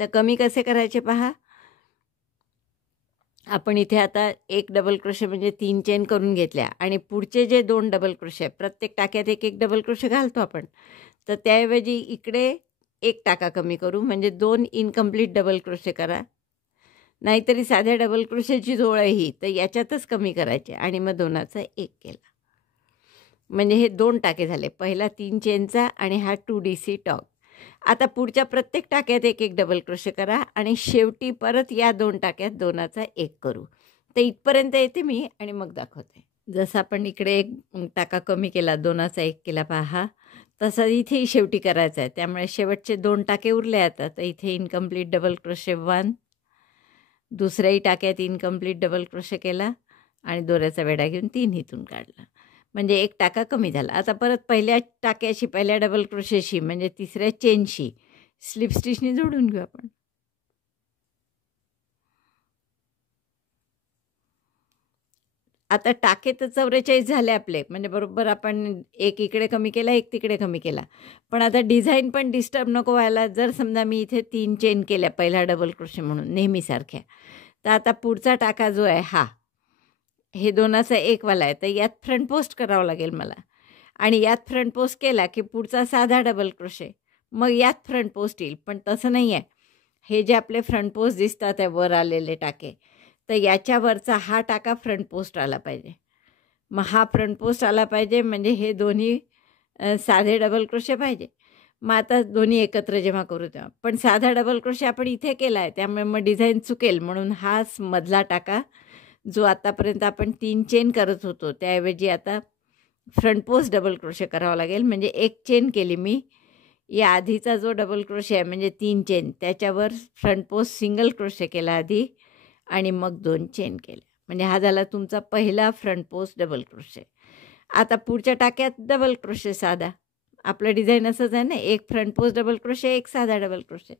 तर कमी कसे करायचे पहा. आपण इथे आता एक डबल क्रोशे म्हणजे 3 चेन करून घेतल्या आणि पुढचे जे 2 डबल क्रोशे आहे, प्रत्येक टाक्यात एक एक डबल क्रोशे घालतो आपण. तर त्याऐवजी इकडे एक टाका कमी करू, म्हणजे 2 इनकम्प्लीट डबल क्रोशे करा. नाहीतरी साध्या डबल क्रोशेची जोड आहे ही, तर याच्यातच कमी करायचे आणि मग 2चा 1 केला. म्हणजे हे 2 टाके झाले. पहिला 3 चेनचा आणि हा 2DC टॉक. आता पुढच्या प्रत्येक टाक्यात एक एक डबल क्रोशे करा आणि शेवटी परत या 2 टाक्यात 2चा 1 करू. तर इथपर्यंत येते मी आणि मग दाखवते. जसं आपण इकडे एक टाका कमी केला, 2चा 1 केला पहा, तसं इथेही शेवटी करायचं आहे. त्यामुळे शेवटचे 2 टाके उरले आता. तर इथे इनकम्प्लीट डबल क्रोशे 1, दुसऱ्याही टाक्यात इनकम्प्लीट डबल क्रोशे केला आणि दोऱ्याचा वेढा घेऊन 3 इथून काढला, म्हणजे एक टाका कमी झाला. आता परत पहिल्या टाक्याशी, पहिल्या डबल क्रोशेशी म्हणजे तिसऱ्या चेनशी स्लिप स्टिचनी जोडून घेऊ आपण. आता टाके तर 44 झाले आपले, म्हणजे बरोबर आपण एक इकडे कमी केला, एक तिकडे कमी केला. पण आता डिझाईन पण डिस्टर्ब नको व्हायला. जर समजा मी इथे 3 चेन केल्या पहिला डबल क्रोशे म्हणून नेहमीसारख्या, तर आता पुढचा टाका जो आहे हा, हे 2चा 1 वाला आहे. तर यात फ्रंट पोस्ट करावं लागेल मला आणि यात फ्रंट पोस्ट केला की पुढचा साधा डबल क्रोशे, मग यात फ्रंट पोस्ट येईल. पण तसं नाही आहे. हे जे आपले फ्रंट पोस्ट दिसतात आहे वर आलेले टाके, तर याच्यावरचा हा टाका फ्रंट पोस्ट आला पाहिजे. मग हा फ्रंट पोस्ट आला पाहिजे, म्हणजे हे दोन्ही साधे डबल क्रोशे पाहिजे. मग आता दोन्ही एकत्र जेव्हा करू तेव्हा, पण साधा डबल क्रोशे आपण इथे केला आहे, त्यामुळे मग डिझाईन चुकेल. म्हणून हा मधला टाका जो आतापर्यंत आपण 3 चेन करत होतो, त्याऐवजी आता फ्रंट पोस्ट डबल क्रोशे करावा लागेल. म्हणजे एक चेन केली मी, या आधीचा जो डबल क्रोशे आहे म्हणजे 3 चेन, त्याच्यावर फ्रंट पोस्ट सिंगल क्रोशे केला आधी आणि मग 2 चेन केल्या. म्हणजे हा झाला तुमचा पहिला फ्रंट पोस्ट डबल क्रोशे. आता पुढच्या टाक्यात डबल क्रोशे साधा. आपलं डिझाईन असंच आहे ना, एक फ्रंट पोस्ट डबल क्रोशे, एक साधा डबल क्रोशे.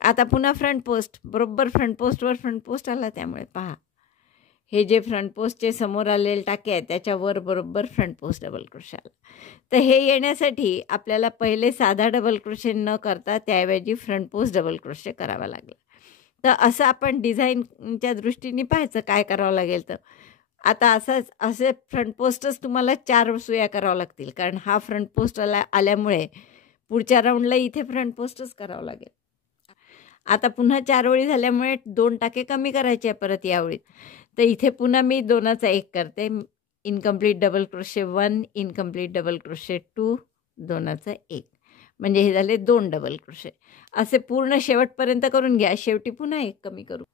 आता पुन्हा फ्रंट पोस्ट, बरोबर फ्रंट पोस्टवर फ्रंट पोस्ट आला. त्यामुळे पहा, हे जे फ्रंट पोस्टचे समोर आलेले टाके आहेत त्याच्यावर बरोबर फ्रंट पोस्ट डबल क्रोशे आला. तर हे येण्यासाठी आपल्याला पहिले साधा डबल क्रोशे न करता त्याऐवजी फ्रंट पोस्ट डबल क्रोशे करावा लागला. तर असं आपण डिझाईनच्या दृष्टीने पाहायचं काय करावं लागेल. तर आता असे फ्रंट पोस्टच तुम्हाला 4 सुया करावं लागतील, कारण हा फ्रंट पोस्ट आल्यामुळे पुढच्या राऊंडला इथे फ्रंट पोस्टच करावं लागेल. आता पुन्हा 4 ओळी झाल्यामुळे 2 टाके कमी करायचे आहे परत या ओळीत. तर इथे पुन्हा मी 2चा 1 करते. Incomplete double crochet 1, incomplete double crochet 2, 2चा 1, म्हणजे हे झाले 2 डबल क्रोशे. असे पूर्ण शेवटपर्यंत करून घ्या. शेवटी पुन्हा 1 कमी करू.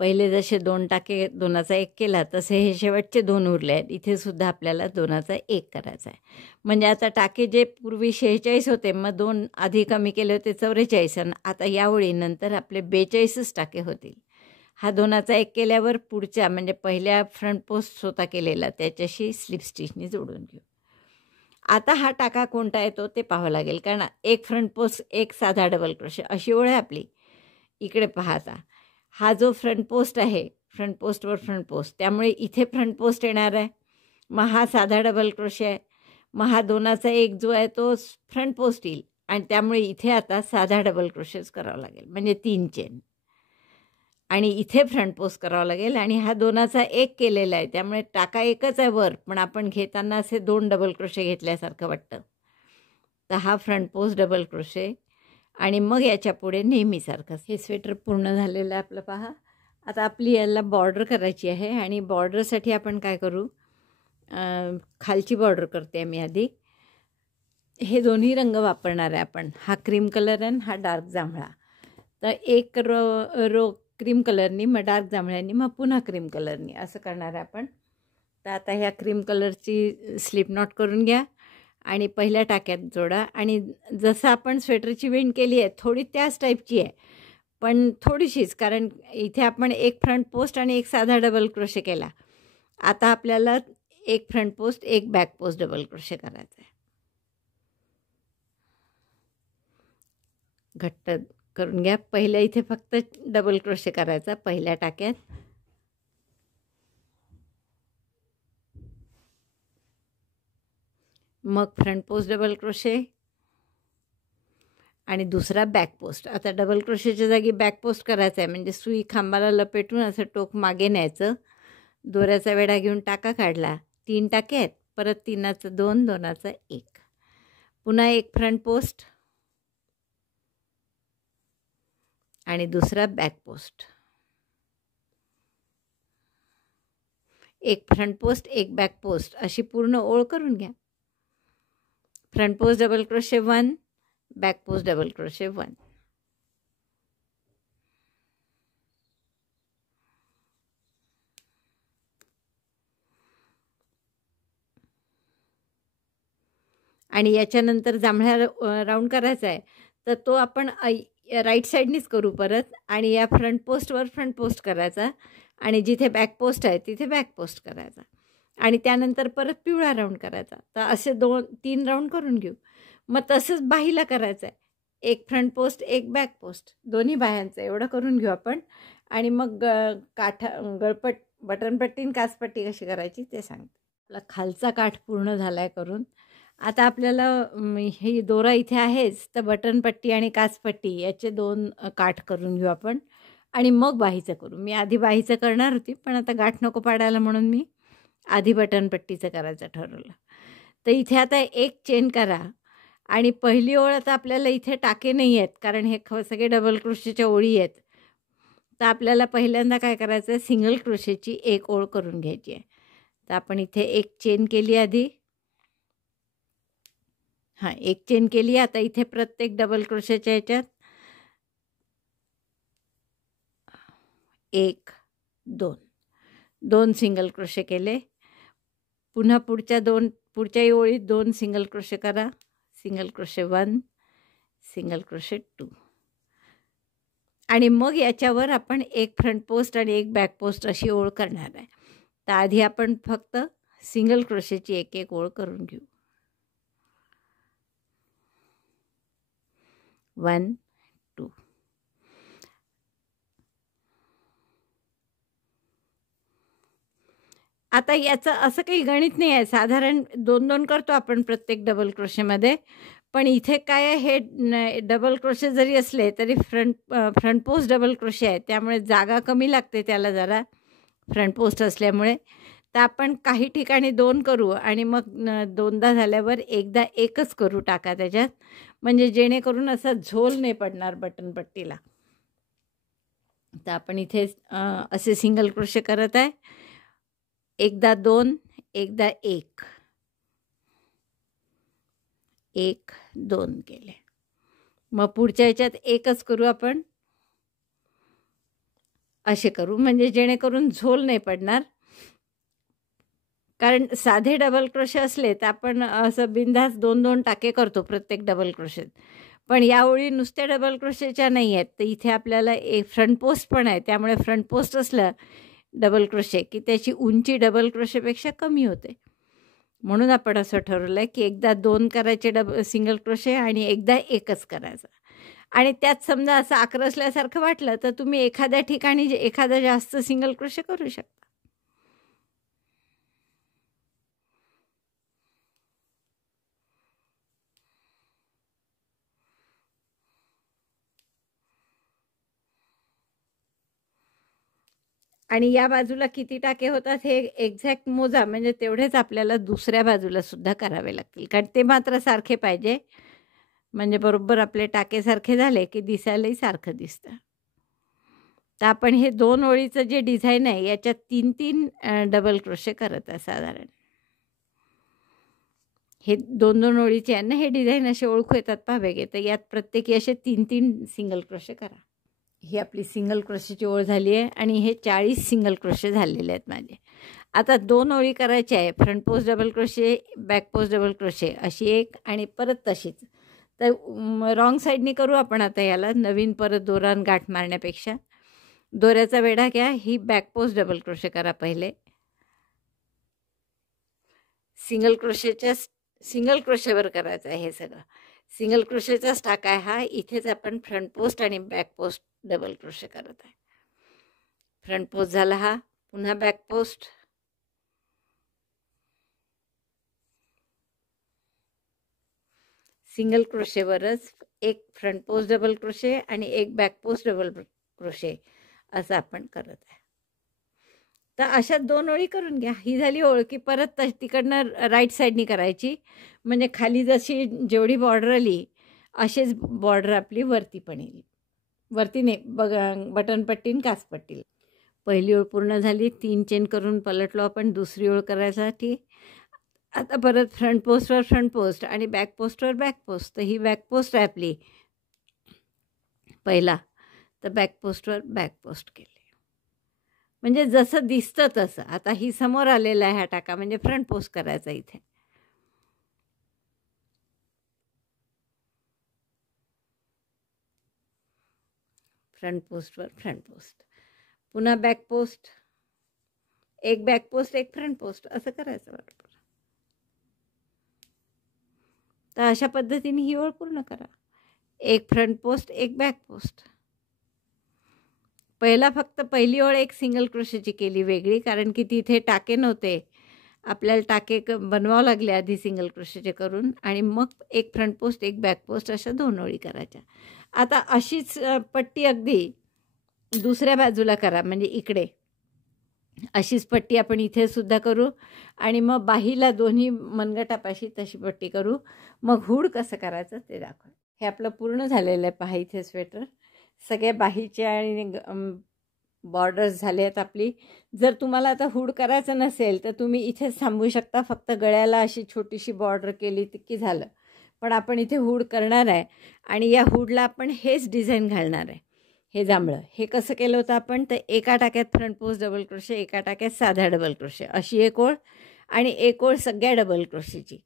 पहिले जसे 2 टाके 2चा 1 केला, तसे हे शेवटचे 2 उरले आहेत. इथे सुद्धा आपल्याला 2चा 1 करायचा आहे. म्हणजे आता टाके जे पूर्वी 46 होते, मग 2 आधी कमी केले होते 44, आणि आता या ओळीनंतर आपले 42च टाके होतील. हा 2चा 1 केल्यावर पुढच्या म्हणजे पहिल्या फ्रंट पोस्ट होता केलेला त्याच्याशी स्लिप स्टिचनी जोडून घेऊ. आता हा टाका कोणता येतो ते पाहावं लागेल, कारण एक फ्रंट पोस्ट, एक साधा डबल क्रोशे अशी ओळ आहे आपली. इकडे पाहता हा जो फ्रंट पोस्ट आहे, फ्रंट पोस्टवर फ्रंट पोस्ट, त्यामुळे इथे फ्रंट पोस्ट येणार आहे. मग हा साधा डबल क्रोशे आहे. मग हा 2चा 1 जो आहे तो फ्रंट पोस्ट येईल आणि त्यामुळे इथे आता साधा डबल क्रोशेच करावा लागेल, म्हणजे 3 चेन, आणि इथे फ्रंट पोस्ट करावा लागेल. आणि हा 2चा 1 केलेला आहे, त्यामुळे टाका एकच आहे वर, पण आपण घेताना असे 2 डबल क्रोशे घेतल्यासारखं वाटतं. तर हा फ्रंट पोस्ट डबल क्रोशे आणि मग याच्या पुढे नेहमीसारखंच. हे स्वेटर पूर्ण झालेलं आहे आपलं पहा. आता आपली याला बॉर्डर करायची आहे आणि बॉर्डरसाठी आपण काय करू, खालची बॉर्डर करते मी आधी. हे दोन्ही रंग वापरणार आहे आपण. हा क्रीम कलर आणि हा डार्क जांभळा. तर एक रो क्रीम कलरनी, मग डार्क जांभळ्यांनी, मग पुन्हा क्रीम कलरनी असं करणार आहे आपण. तर आता ह्या क्रीम कलरची स्लिप नॉट करून घ्या आणि पहिल्या टाक्यात जोडा. आणि जसं आपण स्वेटरची विण केली आहे थोडी त्याच टाईपची आहे, पण थोडीशीच, कारण इथे आपण एक फ्रंट पोस्ट आणि एक साधा डबल क्रोशे केला. आता आपल्याला एक फ्रंट पोस्ट एक बॅक पोस्ट डबल क्रोशे करायचा आहे. घट्ट करून घ्या. पहिल्या इथे फक्त डबल क्रोशे करायचा पहिल्या टाक्यात. मग फ्रंट पोस्ट डबल क्रोशे आणि दुसरा बॅक पोस्ट. आता डबल क्रोशेच्या जागी बॅक पोस्ट करायचा आहे, म्हणजे सुई खांबाला लपेटून असं टोक मागे न्यायचं. दोऱ्याचा वेढा घेऊन टाका काढला. 3 टाके आहेत, परत 3चं 2, 2चं 1. पुन्हा एक फ्रंट पोस्ट आणि दुसरा बॅक पोस्ट. एक फ्रंट पोस्ट एक बॅक पोस्ट अशी पूर्ण ओळ करून घ्या. Front post double crochet 1, back post double crochet 1. आणि याच्यानंतर जांभळा राऊंड करायचा आहे, तर तो आपण राईट साईडनीच करू परत. आणि या फ्रंट पोस्टवर फ्रंट पोस्ट करायचा आणि जिथे बॅक पोस्ट आहे तिथे बॅक पोस्ट करायचा आणि त्यानंतर परत पिवळा राऊंड करायचा. तर असे 2-3 राऊंड करून घेऊ. मग तसंच बाहीला करायचं आहे, एक फ्रंट पोस्ट एक बॅक पोस्ट दोन्ही बाह्यांचं एवढं करून घेऊ आपण. आणि मग गळपट बटनपट्टी आणि काचपट्टी कशी करायची ते सांगते. आपला खालचा काठ पूर्ण झाला आहे करून. आता आपल्याला ही दोरा इथे आहेच, तर बटनपट्टी आणि काचपट्टी याचे 2 काठ करून घेऊ आपण आणि मग बाहीचं करू. मी आधी बाहीचं करणार होती, पण आता गाठ नको पाडायला म्हणून मी आधी बटनपट्टीचं करायचं ठरवलं. तर इथे आता एक चेन करा आणि पहिली ओळ आता आपल्याला इथे टाके नाही आहेत, कारण हे सगळे डबल क्रोशेच्या ओळी आहेत. तर आपल्याला पहिल्यांदा काय करायचं आहे, सिंगल क्रोशेची एक ओळ करून घ्यायची आहे. तर आपण इथे एक चेन केली आधी. हां, एक चेन केली. आता इथे प्रत्येक डबल क्रोशेच्या ह्याच्यात 1, 2 सिंगल क्रोशे केले. पुन्हा पुढच्याही ओळीत 2 सिंगल क्रोशे करा. सिंगल क्रोशे 1, सिंगल क्रोशे 2 आणि मग याच्यावर आपण एक फ्रंट पोस्ट आणि एक बॅक पोस्ट अशी ओळ करणार आहे. तर आधी आपण फक्त सिंगल क्रोशेची एक ओळ करून घेऊ. 1, 2. आता याचं असं काही गणित नाही आहे, साधारण 2-2 करतो आपण प्रत्येक डबल क्रोशेमध्ये. पण इथे काय आहे, हे डबल क्रोशे जरी असले तरी फ्रंट पोस्ट डबल क्रोशे आहे, त्यामुळे जागा कमी लागते त्याला जरा फ्रंट पोस्ट असल्यामुळे. तर आपण काही ठिकाणी 2 करू आणि मग 2दा झाल्यावर एकदा एकच करू टाका त्याच्यात, म्हणजे जेणेकरून असा झोल नाही पडणार बटनपट्टीला. तर आपण इथे असे सिंगल क्रोशे करत आहे. एकदा 2, एकदा 1, 1, 2 केले. मग पुढच्या ह्याच्यात एकच करू आपण. असे करू म्हणजे जेणेकरून झोल नाही पडणार. कारण साधे डबल क्रोशे असले तर आपण असं बिनधास्त 2-2 टाके करतो प्रत्येक डबल क्रोशेत. पण या ओळी नुसत्या डबल क्रोशेच्या नाही आहेत, तर इथे आपल्याला एक फ्रंट पोस्ट पण आहे, त्यामुळे फ्रंट पोस्ट असलं डबल क्रोशे की त्याची उंची डबल क्रोशेपेक्षा कमी होते. म्हणून आपण असं ठरवलं आहे की एकदा 2 करायचे सिंगल क्रोशे आणि एकदा एकच करायचं. आणि त्यात समजा असं आक्रसल्यासारखं वाटलं तर तुम्ही एखाद्या ठिकाणी एखादा जास्त सिंगल क्रोशे करू शकता. आणि या बाजूला किती टाके होतात हे एक्झॅक्ट मोजा, म्हणजे तेवढेच आपल्याला दुसऱ्या बाजूला सुद्धा करावे लागतील, कारण ते मात्र सारखे पाहिजे, म्हणजे बरोबर आपले टाके सारखे झाले की दिसायलाही सारखं दिसतं. तर आपण हे 2 ओळीचं जे डिझाईन आहे याच्यात 3-3 डबल क्रोशे करत आहे साधारण. हे 2-2 ओळीचे आहे ना, हे डिझाईन असे ओळखू येतात पहा वेगळे. तर यात प्रत्येकी असे 3-3 सिंगल क्रोशे करा. ही आपली सिंगल क्रोशेची ओळ झाली आहे आणि हे 40 सिंगल क्रोशे झालेले आहेत माझे. आता 2 ओळी करायच्या आहे. Front post double crochet, back post double crochet अशी एक आणि परत तशीच. तर रॉंग साईडनी करू आपण आता याला. नवीन परत दोरान गाठ मारण्यापेक्षा दोऱ्याचा वेढा घ्या. ही बॅक पोस्ट डबल क्रोशे करा पहिले. सिंगल क्रोशेवर करायचं आहे हे सगळं. सिंगल क्रोशेचाच टाक आहे हा. इथेच आपण फ्रंट पोस्ट आणि बॅक पोस्ट डबल क्रोशे करत आहे. फ्रंट पोस्ट झाला हा. पुन्हा बॅक पोस्ट, सिंगल क्रोशेवरच एक फ्रंट पोस्ट डबल क्रोशे आणि एक बॅक पोस्ट डबल क्रोशे असं आपण करत आहे. तर अशा 2 ओळी करून घ्या. ही झाली ओळ की परत तिकडनं राईट साईडनी करायची. म्हणजे खाली जशी जेवढी बॉर्डर आली अशीच बॉर्डर आपली वरती पण येईल. वरती नाही बटनपट्टीन काचपट्टी. पहिली ओळ पूर्ण झाली. 3 चेन करून पलटलो आपण दुसरी ओळ करायसाठी. आता परत फ्रंट पोस्टवर फ्रंट पोस्ट आणि बॅक पोस्टवर बॅक पोस्ट. तर ही बॅक पोस्ट आहे आपली पहिला. तर बॅक पोस्टवर बॅक पोस्ट केली. म्हणजे जसं दिसतं तसं. आता ही समोर आलेला आहे हा टाका म्हणजे फ्रंट पोस्ट करायचा इथे. फ्रंट पोस्टवर फ्रंट पोस्ट, पुन्हा बॅक पोस्ट, एक बॅक पोस्ट एक फ्रंट पोस्ट असं करायचं बरोबर. तर अशा पद्धतीने ही ओळ पूर्ण करा. एक फ्रंट पोस्ट एक बॅक पोस्ट. फक्त पहिली ओळ एक सिंगल क्रोशेची केली वेगळी, कारण की तिथे टाके नव्हते. आपल्याला टाके बनवावं लागले आधी सिंगल क्रोशेचे करून, आणि मग एक फ्रंट पोस्ट एक बॅक पोस्ट अशा 2 ओळी करायच्या. आता अशीच पट्टी अगदी दुसऱ्या बाजूला करा. म्हणजे इकडे अशीच पट्टी आपण इथे सुद्धा करू आणि मग बाहीला दोन्ही मनगटापाशी तशी पट्टी करू. मग हुड कसं करायचं ते दाखव. हे आपलं पूर्ण झालेलं आहे पहा इथे स्वेटर. सगळ्या बाहीच्या आणि बॉर्डर्स झाले आहेत आपली. जर तुम्हाला आता हुड करायचं नसेल तर तुम्ही इथेच थांबू शकता. फक्त गळ्याला अशी छोटीशी बॉर्डर केली की झालं. पण आपण इथे हुड करणार आहे आणि या हुडला आपण हेच डिझाईन घालणार आहे. हे जांभळं हे कसं केलं होतं आपण, तर एका टाक्यात फ्रंट पोस्ट डबल क्रोशे, एका टाक्यात साधा डबल क्रोशे अशी एक ओळ आणि एक ओळ सगळ्या डबल क्रोशेची.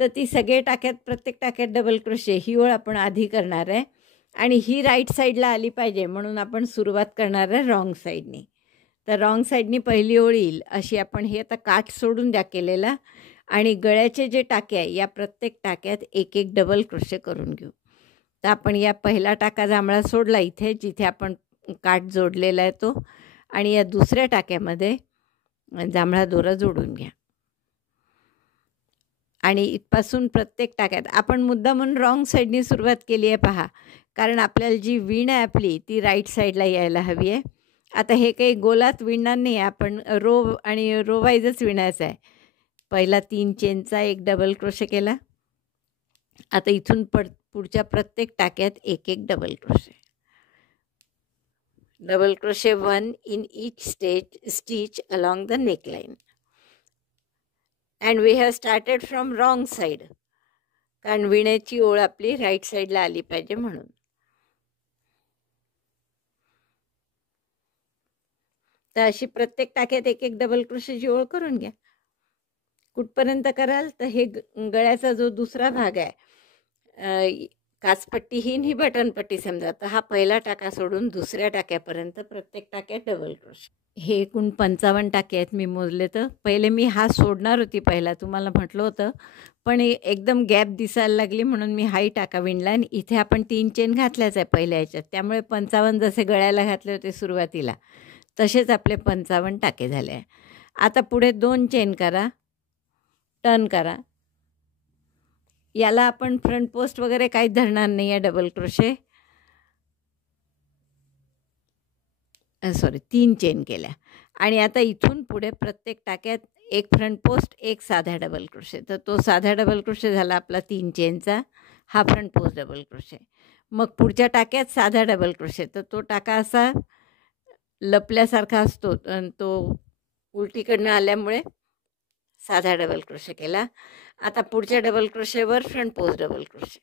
तर ती सगळे टाक्यात प्रत्येक टाक्यात डबल क्रोशे ही ओळ आपण आधी करणार आहे. आणि ही राईट साईडला आली पाहिजे म्हणून आपण सुरुवात करणार आहे रॉंग साईडनी. तर रॉंग साईडनी पहिली ओळ येईल अशी आपण हे आता काठ सोडून द्या केलेला. आणि गळ्याचे जे टाके आहे या प्रत्येक टाक्यात एक एक डबल क्रोशे करून घेऊ. तर आपण या पहिला टाका जांभळा सोडला इथे जिथे आपण काठ जोडलेला आहे तो, आणि या दुसऱ्या टाक्यामध्ये जांभळा दोरा जोडून घ्या. आणि इथपासून प्रत्येक टाक्यात आपण मुद्दा म्हणून रॉंग साईडनी सुरुवात केली आहे पहा, कारण आपल्याला जी वीण आहे आपली ती राईट साईडला यायला हवी आहे. आता हे काही गोलात विणणार नाही, आपण रो आणि रो वाईजच विणायचं आहे. पहिला 3 चेनचा एक डबल क्रोशे केला. आता इथून पुढच्या प्रत्येक टाक्यात एक एक double crochet. Double crochet 1 in each stitch along the neckline. And we have started from wrong side, कारण विण्याची ओळ आपली राईट साईडला आली पाहिजे म्हणून. तर अशी प्रत्येक टाक्यात एक एक डबल क्रोशेची ओळ करून घ्या. कुठपर्यंत कराल तर हे गळ्याचा जो दुसरा भाग आहे, काचपट्टी ही बटनपट्टी समजा, तर हा पहिला टाका सोडून दुसऱ्या टाक्यापर्यंत प्रत्येक टाक्यात डबल क्रोशे. हे एकूण 55 टाके आहेत मी मोजले. तर पहिले मी हा सोडणार होती पहिला तुम्हाला म्हटलं होतं, पण एकदम गॅप दिसायला लागली म्हणून मी हाही टाका विणला. आणि इथे आपण 3 चेन घातल्याच आहे पहिल्या ह्याच्यात, त्यामुळे 55 जसे गळ्याला घातले होते सुरुवातीला तसेच आपले 55 टाके झाले आहे. आता पुढे 2 चेन करा, टर्न करा. याला आपण फ्रंट पोस्ट वगैरे काहीच धरणार नाही आहे डबल क्रोशे. 3 चेन केल्या. आणि आता इथून पुढे प्रत्येक टाक्यात एक फ्रंट पोस्ट एक साधा डबल क्रोशे. तर तो साधा डबल क्रोशे झाला आपला 3 चेनचा, हा फ्रंट पोस्ट डबल क्रोशे. मग पुढच्या टाक्यात साधा डबल क्रोशे, तर तो टाका असा लपल्यासारखा असतो, तो उलटीकडनं आल्यामुळे साधा डबल क्रोशे केला. आता पुढच्या डबल क्रोशेवर फ्रंट पोस्ट डबल क्रोशे,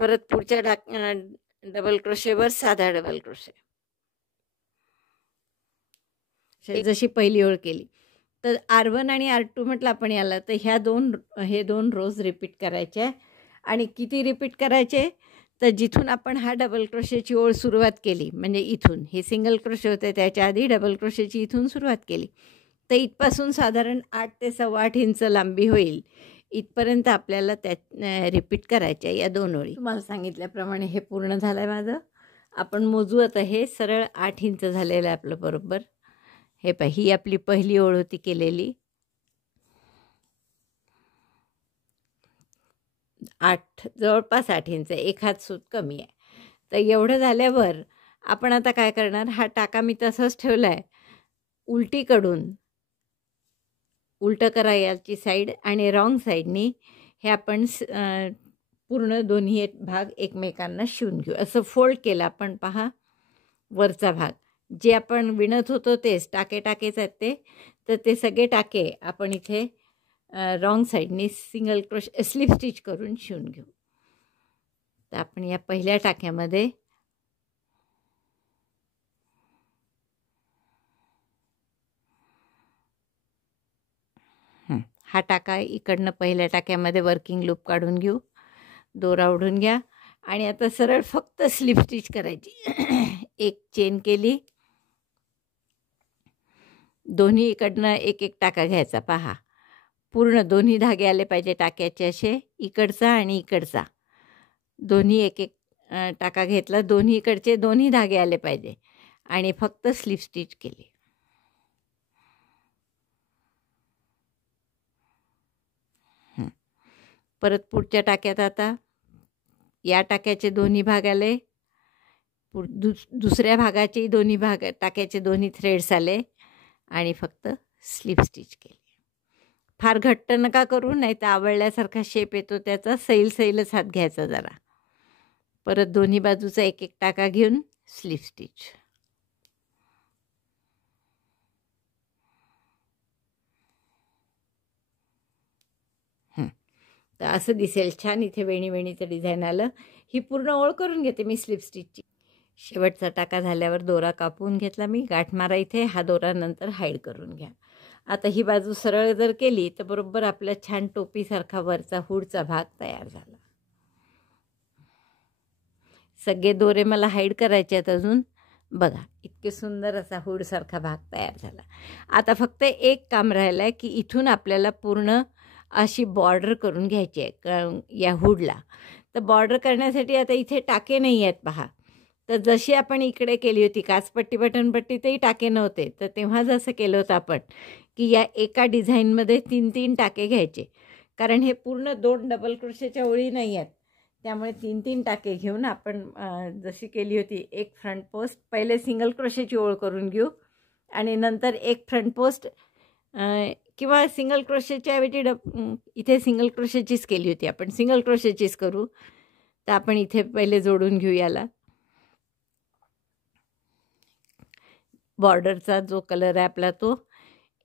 परत पुढच्या डबल क्रोशेवर साधा डबल क्रोशे, जशी पहिली ओळ केली तर R1 आणि R2 म्हटलं आपण याला, तर हे दोन रोज रिपीट करायचे. आणि किती रिपीट करायचे, तर जिथून आपण हा डबल क्रोशेची ओळ सुरुवात केली, म्हणजे इथून हे सिंगल क्रोशे होते त्याच्या आधी डबल क्रोशेची इथून सुरुवात केली, तर इथपासून साधारण 8 ते 8.25 इंच लांबी होईल इथपर्यंत आपल्याला रिपीट करायच्या या 2 ओळी. तुम्हाला सांगितल्याप्रमाणे हे पूर्ण झालं आहे माझं. आपण मोजू आता. हे सरळ 8 इंच झालेलं आहे आपलं बरोबर. हे ही आपली पहिली ओळ होती केलेली. 8 जवळपास 8 इंच, एक हात सूत कमी आहे. तर एवढं झाल्यावर आपण आता काय करणार, हा टाका मी तसाच ठेवला आहे. उलटीकडून उलटं करा याची साईड आणि रॉंग साईडनी हे आपण पूर्ण दोन्ही भाग एकमेकांना शिवून घेऊ. असं फोल्ड केलं आपण. पहा वरचा भाग जे आपण विणत होतो तेच टाकेच आहेत ते, तर ते सगळे टाके आपण इथे रॉंग साईडनी सिंगल क्रोशे स्लिप स्टिच करून शिवून घेऊ. तर आपण या पहिल्या टाक्यामध्ये हा टाका इकडनं पहिल्या टाक्यामध्ये वर्किंग लूप काढून घेऊ, दोरा ओढून घ्या आणि आता सरळ फक्त स्लिप स्टिच करायची. एक चेन केली, दोन्ही इकडनं एक एक टाका घ्यायचा. पहा पूर्ण दोन्ही धागे आले पाहिजे टाक्याचे, असे इकडचा आणि इकडचा दोन्ही एक एक टाका घेतला, दोन्ही इकडचे दोन्ही धागे आले पाहिजे आणि फक्त स्लिप स्टिच केली. परत पुढच्या टाक्यात आता या टाक्याचे दोन्ही भाग आले, दुसऱ्या भागाचे दोन्ही भाग टाक्याचे दोन्ही थ्रेड्स आले आणि फक्त स्लिप स्टिच केली. फार घट्ट नका करू, नाही तर आवळल्यासारखा शेप येतो त्याचा. सैलच हात घ्यायचा जरा. परत दोन्ही बाजूचा एक एक टाका घेऊन स्लिप स्टिच. तर असं दिसेल छान. इथे वेणीचं डिझाईन आलं. ही पूर्ण ओळ करून घेते मी स्लिप स्टिचची. शेवटचा टाका झाल्यावर दोरा कापून घेतला मी. गाठ मारा इथे. हा दोरा नंतर हाईड करून घ्या. आता ही बाजू सरळ जर केली तर बरोबर आपल्या छान टोपीसारखा वरचा हुडचा भाग तयार झाला. सगळे दोरे मला हाईड करायचे आहेत अजून. बघा इतके सुंदर असा हुडसारखा भाग तयार झाला. आता फक्त एक काम राहिलं आहे की इथून आपल्याला पूर्ण अशी बॉर्डर करून घ्यायची आहे या हुडला. तर बॉर्डर करण्यासाठी आता इथे टाके नाही आहेत पहा. तर जशी आपण इकडे केली होती काचपट्टी बटनपट्टीतही टाके नव्हते, तर तेव्हा जसं केलं होतं आपण की या एका डिझाईनमध्ये 3 टाके घ्यायचे, कारण हे पूर्ण 2 डबल क्रोशेच्या ओळी नाही आहेत, त्यामुळे 3 टाके घेऊन आपण जशी केली होती एक फ्रंट पोस्ट, पहिले सिंगल क्रोशेची ओळ करून घेऊ आणि नंतर एक फ्रंट पोस्ट किंवा सिंगल क्रोशेच्या ऐवजी इथे सिंगल क्रोशेचीच केली होती आपण, सिंगल क्रोशेचीच करू. तर आपण इथे पहिले जोडून घेऊ याला. बॉर्डरचा जो कलर आहे आपला तो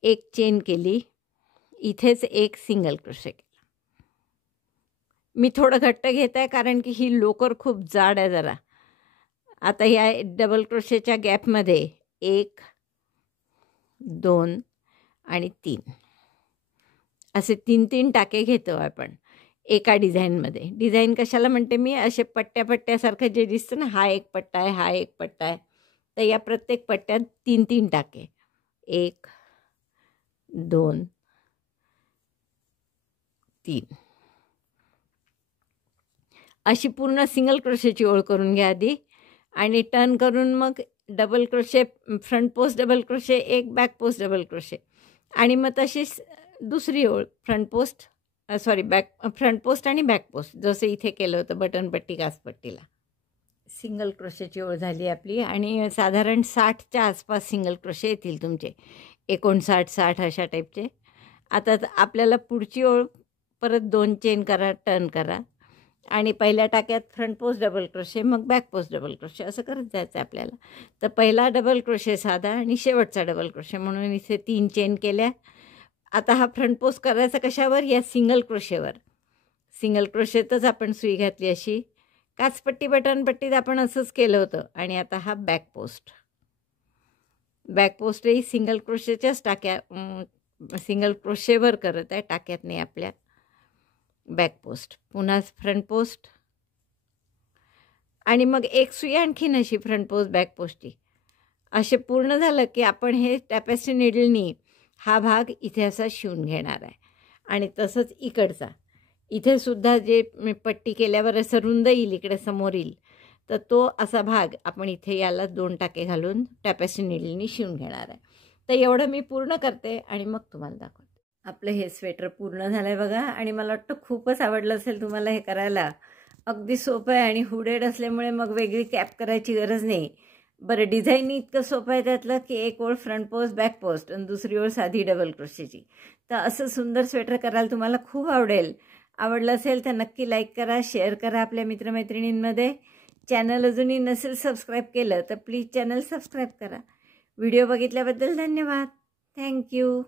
एक चेन केली, इथेच एक सिंगल क्रोशे केला. मी थोडं घट्ट घेत आहे कारण की ही लोकर खूप जाड आहे जरा. आता या डबल क्रोशेच्या गॅपमध्ये 1 2 आणि 3 असे 3 टाके घेतो आपण एका डिझाईनमध्ये. डिझाईन कशाला म्हणते मी, असे पट्ट्यासारखं जे दिसतं ना, हा एक पट्टा आहे, हा एक पट्टा आहे, तर या प्रत्येक पट्ट्यात 3 टाके, 1 2 3 अशी पूर्ण सिंगल क्रोशेची ओळ करून घ्या आधी आणि टर्न करून मग double crochet, front post double crochet, एक बॅक पोस्ट डबल क्रोशे आणि मग तशीच दुसरी ओळ फ्रंट पोस्ट फ्रंट पोस्ट आणि बॅक पोस्ट, जसं इथे केलं होतं बटनपट्टी काचपट्टीला. सिंगल क्रोशेची ओळ झाली आपली आणि साधारण 60च्या आसपास सिंगल क्रोशे येतील तुमचे, 59-60 अशा टाईपचे. आता आपल्याला पुढची ओळ परत 2 चेन करा, टर्न करा आणि पहिल्या टाक्यात फ्रंट पोस्ट डबल क्रोशे, मग बॅक पोस्ट डबल क्रोशे असं करत जायचं आपल्याला. तर पहिला डबल क्रोशे साधा आणि शेवटचा डबल क्रोशे म्हणून इथे 3 चेन केल्या. आता हा फ्रंट पोस्ट करायचा कशावर, या सिंगल क्रोशेवर. सिंगल क्रोशेतच आपण सुई घातली अशी. काचपट्टी बटनपट्टीत आपण असंच केलं होतं. आणि आता हा बॅक पोस्ट. बॅक पोस्टही सिंगल क्रोशेच्याच सिंगल क्रोशेवर करत आहे, टाक्यात नाही आपल्या. बॅक पोस्ट, पुन्हा फ्रंट पोस्ट आणि मग एक सुई आणखीन अशी फ्रंट पोस्ट बॅक पोस्टची. असे पूर्ण झालं की आपण हे टॅपेस्ट्री नीडलनी हा भाग इथे असा शिवून घेणार आहे. आणि तसंच इकडचा इथे सुद्धा जे पट्टी केल्यावर असं रुंद येईल इकडे समोर येईल, तर तो असा भाग आपण इथे याला 2 टाके घालून टॅपेस्ट्री नीडलनी शिवून घेणार आहे. तर एवढं मी पूर्ण करते आणि मग तुम्हाला दाखवते. आपलं हे स्वेटर पूर्ण झालं आहे बघा. आणि मला वाटतं खूपच आवडलं असेल तुम्हाला हे करायला. अगदी सोपं आहे आणि हुडेड असल्यामुळे मग वेगळी कॅप करायची गरज नाही. बरं, डिझाईन इतकं सोपं आहे त्यातलं की एक ओळ फ्रंट पोस्ट बॅक पोस्ट आणि दुसरी ओळ साधी डबल क्रोशेची. तर असं सुंदर स्वेटर करायला तुम्हाला खूप आवडेल. आवडलं असेल तर नक्की लाईक करा, शेअर करा आपल्या मित्रमैत्रिणींमध्ये. चॅनल अजूनही नसेल सबस्क्राईब केलं तर प्लीज चॅनल सबस्क्राईब करा. व्हिडिओ बघितल्याबद्दल धन्यवाद. थँक्यू.